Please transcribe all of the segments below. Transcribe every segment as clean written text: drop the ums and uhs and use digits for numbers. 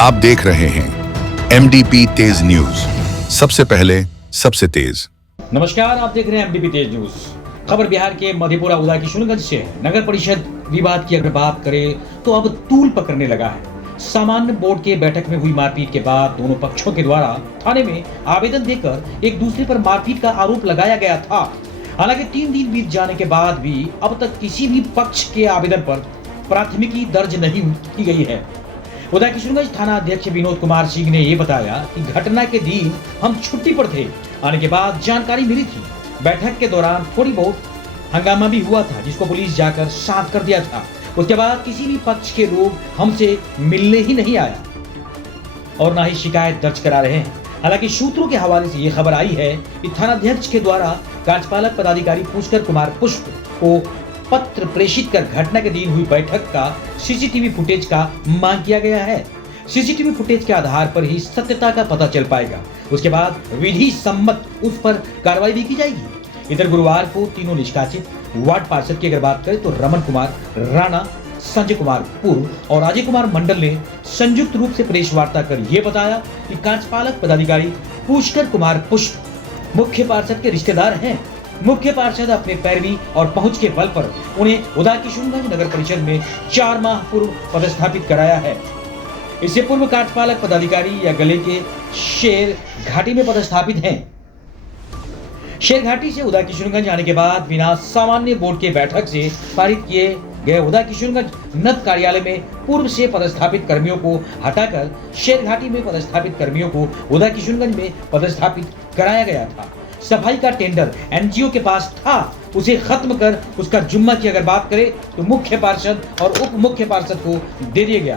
आप देख रहे हैं एमडीपी तेज न्यूज, सबसे पहले सबसे तेज। नमस्कार, आप देख रहे हैं एमडीपी तेज न्यूज। खबर बिहार के मधेपुरा उदा किशनगंज से है। नगर परिषद विवाद की अगर बात करें तो अब तूल पकड़ने लगा है। सामान्य बोर्ड के बैठक में हुई मारपीट के बाद दोनों पक्षों के द्वारा थाने में आवेदन देकर एक दूसरे पर मारपीट का आरोप लगाया गया था। हालांकि 3 दिन बीत जाने के बाद भी अब तक किसी भी पक्ष के आवेदन पर प्राथमिकी दर्ज नहीं की गई है। उदा किशनगंज थाना अध्यक्ष विनोद कुमार सिंह ने ये बताया कि घटना के दिन हम छुट्टी पर थे। आने के बाद जानकारी मिली थी। बैठक के दौरान थोड़ी बहुत हंगामा भी हुआ था, जिसको पुलिस जाकर शांत कर दिया था। उसके बाद किसी भी पक्ष के लोग हमसे मिलने ही नहीं आया और ना ही शिकायत दर्ज करा रहे हैं। हालांकि सूत्रों के हवाले से ये खबर आई है कि थानाध्यक्ष के द्वारा कार्यपालक पदाधिकारी पुष्कर कुमार पुष्प को पत्र प्रेषित कर घटना के दिन हुई बैठक का सीसीटीवी फुटेज का मांग किया गया है। सीसीटीवी फुटेज के आधार पर ही सत्यता का पता चल पाएगा। उसके बाद विधि सम्मत उस पर कार्रवाई भी की जाएगी। इधर गुरुवार को तीनों निष्कासित वार्ड पार्षद की अगर बात करें तो रमन कुमार राणा, संजय कुमार पूर्व और अजय कुमार मंडल ने संयुक्त रूप से प्रेस वार्ता कर यह बताया कि कार्यपालक पदाधिकारी पुष्कर कुमार पुष्प मुख्य पार्षद के रिश्तेदार हैं। मुख्य पार्षद अपने पैरवी और पहुंच के बल पर उन्हें उदा किशनगंज नगर परिषद में 4 माह पूर्व पदस्थापित कराया है। इससे पूर्व कार्यपालक पदाधिकारी या गले के शेर घाटी में पदस्थापित हैं। शेर घाटी से उदा किशनगंज आने के बाद बिना सामान्य बोर्ड के बैठक से पारित किए गए उदा किशनगंज नब कार्यालय में पूर्व से पदस्थापित कर्मियों को हटाकर शेर घाटी में पदस्थापित कर्मियों को उदा किशनगंज में पदस्थापित कराया गया था। सफाई का टेंडर एनजीओ के पास था, उसे खत्म कर उसका जुम्मा की अगर बात करें तो मुख्य पार्षद और उप मुख्य पार्षद को दे दिया गया।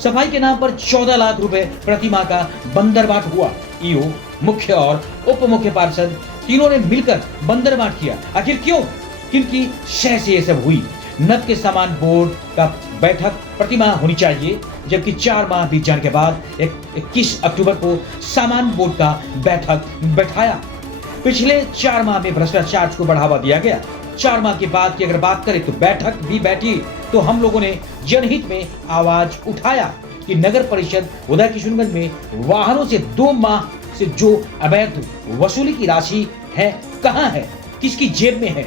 सफाई के नाम पर 14 लाख रुपए प्रति माह का बंदरबाट हुआ। ईओ, मुख्य और उप मुख्य पार्षद तीनों ने मिलकर बंदरबाट किया। आखिर क्यों, किनकी शय से ये सब हुई? नब के सामान बोर्ड का बैठक प्रति माह होनी चाहिए, जबकि 4 माह बीत जाने के बाद 21 अक्टूबर को सामान बोर्ड का बैठक बैठाया। पिछले 4 माह में भ्रष्टाचार को बढ़ावा दिया गया। 4 माह के बाद की अगर बात करें तो बैठक भी बैठी तो हम लोगों ने जनहित में आवाज उठाया कि नगर परिषद उदा किशनगंज में वाहनों से 2 माह से जो अवैध वसूली की राशि है, कहां है, किसकी जेब में है।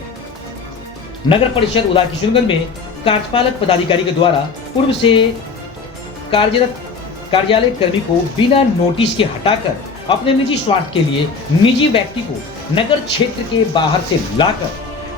नगर परिषद उदा किशनगंज में कार्यपालक पदाधिकारी के द्वारा पूर्व से कार्यरत कार्यालय कर्मी को बिना नोटिस के हटाकर अपने निजी स्वार्थ के लिए निजी व्यक्ति को नगर क्षेत्र के बाहर से लाकर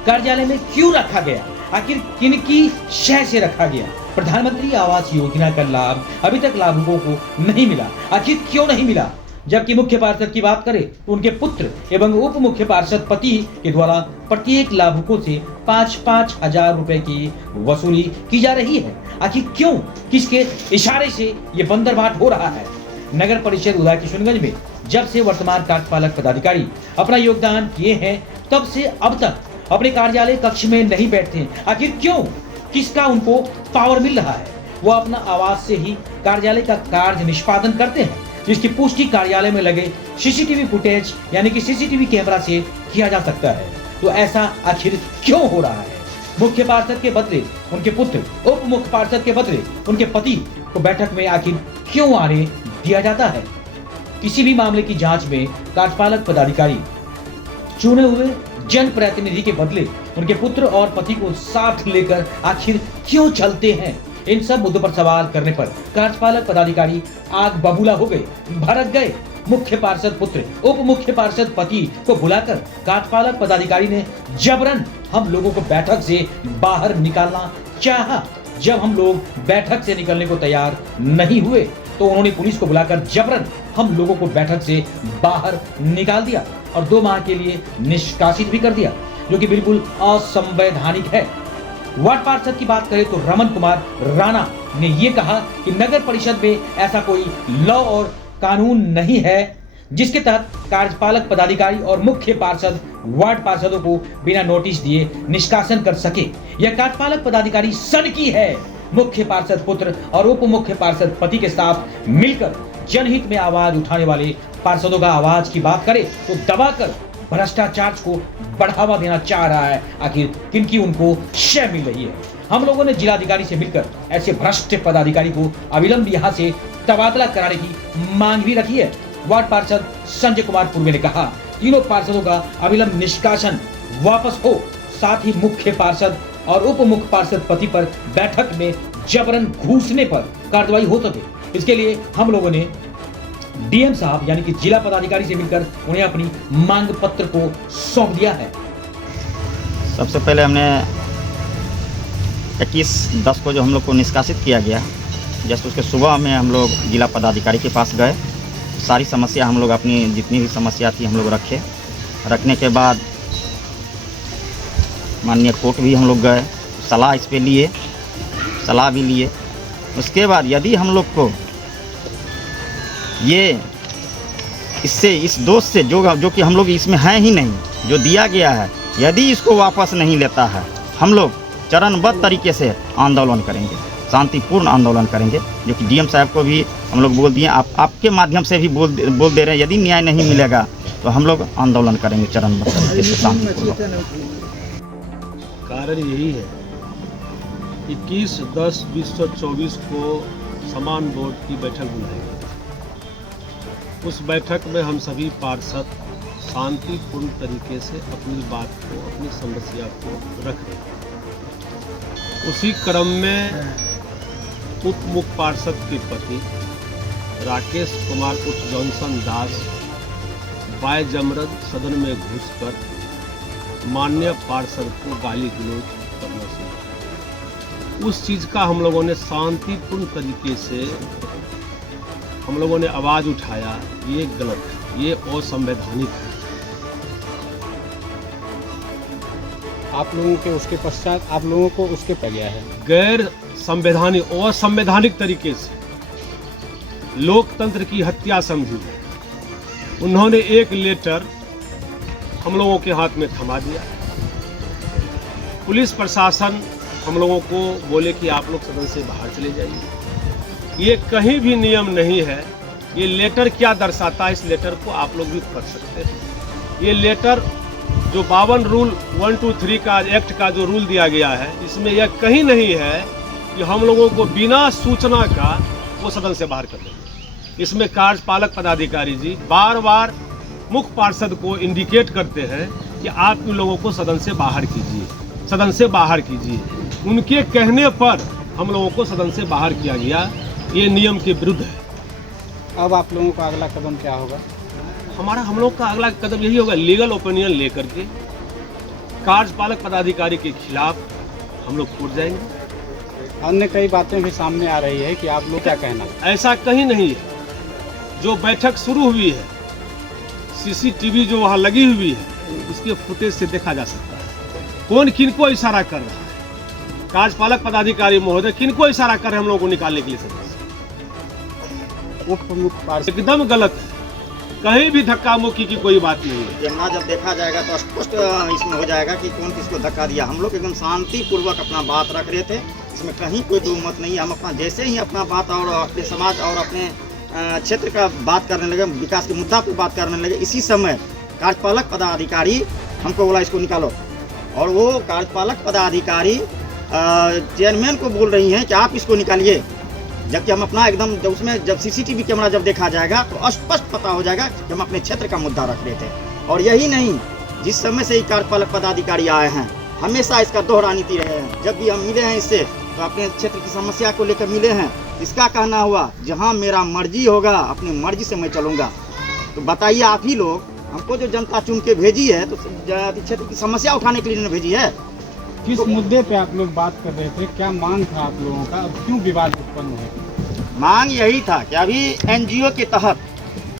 कार्यालय में क्यों रखा गया? आखिर किनकी शय से रखा गया? प्रधानमंत्री आवास योजना का लाभ अभी तक लाभुकों को नहीं मिला। आखिर क्यों नहीं मिला? जबकि मुख्य पार्षद की बात करें तो उनके पुत्र एवं उप मुख्य पार्षद पति के द्वारा प्रत्येक लाभुकों से 5-5 हजार रुपए की वसूली की जा रही है। आखिर क्यों, किसके इशारे से ये बंदरबाट हो रहा है? नगर परिषद उदा किशनगंज में जब से वर्तमान कार्यपालक पदाधिकारी अपना योगदान किए हैं, तब से अब तक अपने कार्यालय कक्ष में नहीं बैठते। आखिर क्यों, किसका उनको पावर मिल रहा है? वो अपना आवास से ही कार्यालय का कार्य निष्पादन करते हैं, जिसकी पुष्टि कार्यालय में लगे सीसीटीवी फुटेज यानी कि सीसीटीवी कैमरा से किया जा सकता है। तो ऐसा आखिर क्यों हो रहा है? मुख्य पार्षद के बदले उनके पुत्र, उप मुख्य पार्षद के बदले उनके पति को बैठक में आखिर क्यों आने दिया जाता है? किसी भी मामले की जांच में कार्यपालक पदाधिकारी चुने हुए जनप्रतिनिधि के बदले उनके पुत्र और पति को साथ लेकर आखिर क्यों चलते हैं? इन सब मुद्दों पर सवाल करने पर कार्यपालक पदाधिकारी आग बबूला हो गए, भड़क गए। मुख्य पार्षद पुत्र, उप मुख्य पार्षद पति को बुलाकर कार्यपालक पदाधिकारी ने जबरन हम लोगों को बैठक से बाहर निकालना चाहा। जब हम लोग बैठक से निकलने को तैयार नहीं हुए तो उन्होंने पुलिस को बुलाकर जबरन हम लोगों को बैठक से बाहर निकाल दिया और 2 माह के लिए निष्कासित भी कर दिया, जो कि बिल्कुल असंवैधानिक है। वार्ड पार्षद की बात करें तो रमन कुमार राणा ने यह कहा कि नगर परिषद में ऐसा कोई लॉ और कानून नहीं है जिसके तहत कार्यपालक पदाधिकारी और मुख्य पार्षद वार्ड पार्षदों को बिना नोटिस दिए निष्कासन कर सके। यह कार्यपालक पदाधिकारी सनकी है। मुख्य पार्षद पुत्र और उप मुख्य पार्षद पति के साथ मिलकर जनहित में आवाज उठाने वाले पार्षदों का आवाज की बात करें तो दबाकर भ्रष्टाचार को बढ़ावा देना चाह रहा है। आखिर किनकी उनको शय मिल रही है? हम लोगों ने जिलाधिकारी से मिलकर ऐसे भ्रष्ट पदाधिकारी को अविलंब यहाँ से तबादला कराने की मांग भी रखी है। वार्ड पार्षद संजय कुमार पूर्वे ने कहा, तीनों पार्षदों का अविलंब निष्कासन वापस हो, साथ ही मुख्य पार्षद और उप मुख्य पार्षद पति पर बैठक में जबरन घुसने पर कार्रवाई हो सके। इसके लिए हम लोगों ने डीएम साहब यानी कि जिला पदाधिकारी से मिलकर उन्हें अपनी मांग पत्र को सौंप दिया है। सबसे पहले हमने 21/10 को जो हम लोग को निष्कासित किया गया, जस्ट उसके सुबह में हम लोग जिला पदाधिकारी के पास गए। सारी समस्या हम लोग अपनी जितनी भी समस्या थी हम लोग रखने के बाद माननीय कोर्ट भी हम लोग गए, सलाह इस पे लिए, सलाह भी लिए। उसके बाद यदि हम लोग को ये इससे इस दोष से जो कि हम लोग इसमें हैं ही नहीं, जो दिया गया है, यदि इसको वापस नहीं लेता है, हम लोग चरणबद्ध तरीके से आंदोलन करेंगे, शांतिपूर्ण आंदोलन करेंगे, जो कि डीएम साहब को भी हम लोग बोल दिए। आपके माध्यम से भी बोल दे रहे हैं, यदि न्याय नहीं मिलेगा तो हम लोग आंदोलन करेंगे चरणबद्ध तरीके से शांतिपूर्ण। कारण यही है 21/10/2024 को समान बोर्ड की बैठक बुलाई गई। उस बैठक में हम सभी पार्षद शांतिपूर्ण तरीके से अपनी बात को, अपनी समस्या को रख रहे हैं। उसी क्रम में उप मुख्य पार्षद के पति राकेश कुमार उर्फ जॉनसन दास बायजमरन सदन में घुसकर माननीय पार्षद को गाली गलौज करना शुरू। उस चीज़ का हम लोगों ने शांतिपूर्ण तरीके से हम लोगों ने आवाज़ उठाया, ये गलत है, ये असंवैधानिक है। आप लोगों के उसके पश्चात आप लोगों को उसके पर गया है गैर संवैधानिक और संवैधानिक तरीके से लोकतंत्र की हत्या समझी। उन्होंने एक लेटर हम लोगों के हाथ में थमा दिया। पुलिस प्रशासन हम लोगों को बोले कि आप लोग सदन से बाहर चले जाइए। ये कहीं भी नियम नहीं है। ये लेटर क्या दर्शाता है, इस लेटर को आप लोग भी पढ़ सकते हैं। ये लेटर जो 52 रूल 1, 2, 3 का एक्ट का जो रूल दिया गया है, इसमें यह कहीं नहीं है कि हम लोगों को बिना सूचना का वो सदन से बाहर कर देंगे। इसमें कार्यपालक पदाधिकारी जी बार बार मुख्य पार्षद को इंडिकेट करते हैं कि आप इन लोगों को सदन से बाहर कीजिए, सदन से बाहर कीजिए। उनके कहने पर हम लोगों को सदन से बाहर किया गया। ये नियम के विरुद्ध है। अब आप लोगों का अगला कदम क्या होगा? हम लोग का अगला कदम यही होगा, लीगल ओपिनियन लेकर के कार्यपालक पदाधिकारी के खिलाफ हम लोग कोर्ट जाएंगे। अन्य कई बातें भी सामने आ रही है कि आप लोग क्या कहना? ऐसा कहीं नहीं है। जो बैठक शुरू हुई है, सीसीटीवी जो वहाँ लगी हुई है, उसके फुटेज से देखा जा सकता है कौन किनको इशारा कर रहा है। कार्यपालक पदाधिकारी महोदय किनको इशारा कर रहे हैं हम लोगों को निकालने के लिए सदन से। उप मुख्य पार्षद एकदम गलत है। कहीं भी धक्का मुक्की की कोई बात नहीं है। कैमरा जब देखा जाएगा तो स्पष्ट इसमें हो जाएगा कि कौन किसको धक्का दिया। हम लोग एकदम शांतिपूर्वक अपना बात रख रहे थे, इसमें कहीं कोई दो मत नहीं। हम अपना जैसे ही अपना बात और अपने समाज और अपने क्षेत्र का बात करने लगे, विकास के मुद्दा पर बात करने लगे, इसी समय कार्यपालक पदाधिकारी हमको बोला इसको निकालो। और वो कार्यपालक पदाधिकारी चेयरमैन को बोल रही हैं कि आप इसको निकालिए, जबकि हम अपना एकदम जब उसमें जब सीसीटीवी कैमरा जब देखा जाएगा तो स्पष्ट पता हो जाएगा कि हम अपने क्षेत्र का मुद्दा रख रहे थे। और यही नहीं, जिस समय से ही कार्यपालक पदाधिकारी आए हैं हमेशा इसका दोहरा नीति रहे हैं। जब भी हम मिले हैं इससे तो अपने क्षेत्र की समस्या को लेकर मिले हैं। इसका कहना हुआ जहां मेरा मर्जी होगा अपनी मर्जी से मैं चलूँगा। तो बताइए आप ही लोग, हमको जो जनता चुन के भेजी है तो क्षेत्र की समस्या उठाने के लिए भेजी है। किस मुद्दे पे आप लोग बात कर रहे थे? क्या मांग था आप लोगों का? अब क्यों विवाद उत्पन्न हुआ? मांग यही था कि अभी एनजीओ के तहत